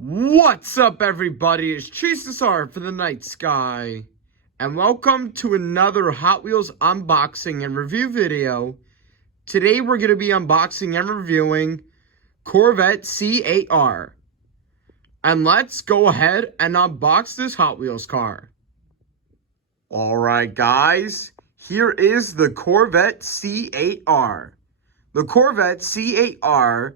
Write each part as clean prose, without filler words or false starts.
What's up, everybody? It's C8.R for the night sky, and welcome to another Hot Wheels unboxing and review video. Today we're going to be unboxing and reviewing Corvette C8.R. And let's go ahead and unbox this Hot Wheels car. Alright guys, here is the Corvette C8.R. The Corvette C8.R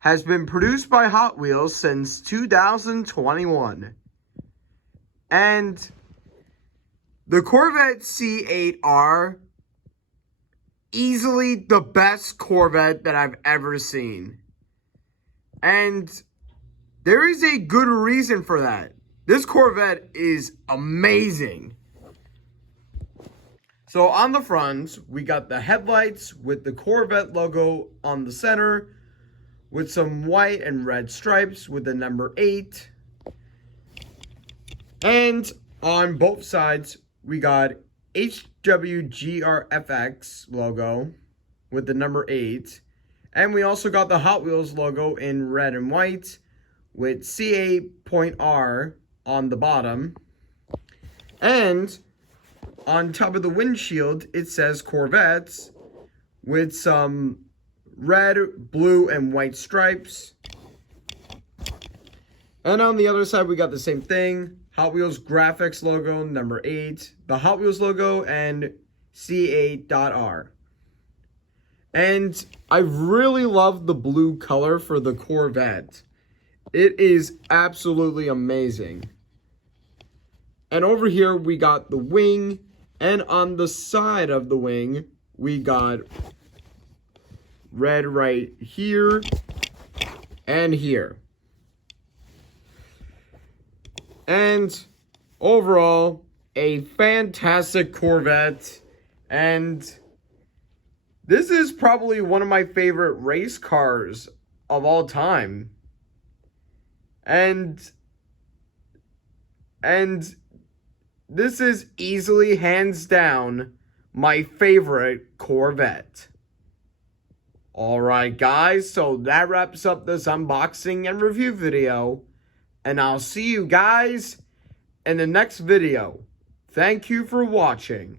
has been produced by Hot Wheels since 2021. And the Corvette C8.R, easily the best Corvette that I've ever seen. And there is a good reason for that. This Corvette is amazing. So on the front, we got the headlights with the Corvette logo on the center, with some white and red stripes with the number 8. And on both sides, we got HWGRFX logo with the number 8. And we also got the Hot Wheels logo in red and white with C8.R on the bottom. And on top of the windshield, it says Corvettes with some red, blue, and white stripes. And on the other side, we got the same thing. Hot Wheels graphics logo, number 8. The Hot Wheels logo, and C8.R. And I really love the blue color for the Corvette. It is absolutely amazing. And over here, we got the wing. And on the side of the wing, we got red right here and here. And overall, a fantastic Corvette. And this is probably one of my favorite race cars of all time. And this is easily, hands down, my favorite Corvette. Alright guys, so that wraps up this unboxing and review video. And I'll see you guys in the next video. Thank you for watching.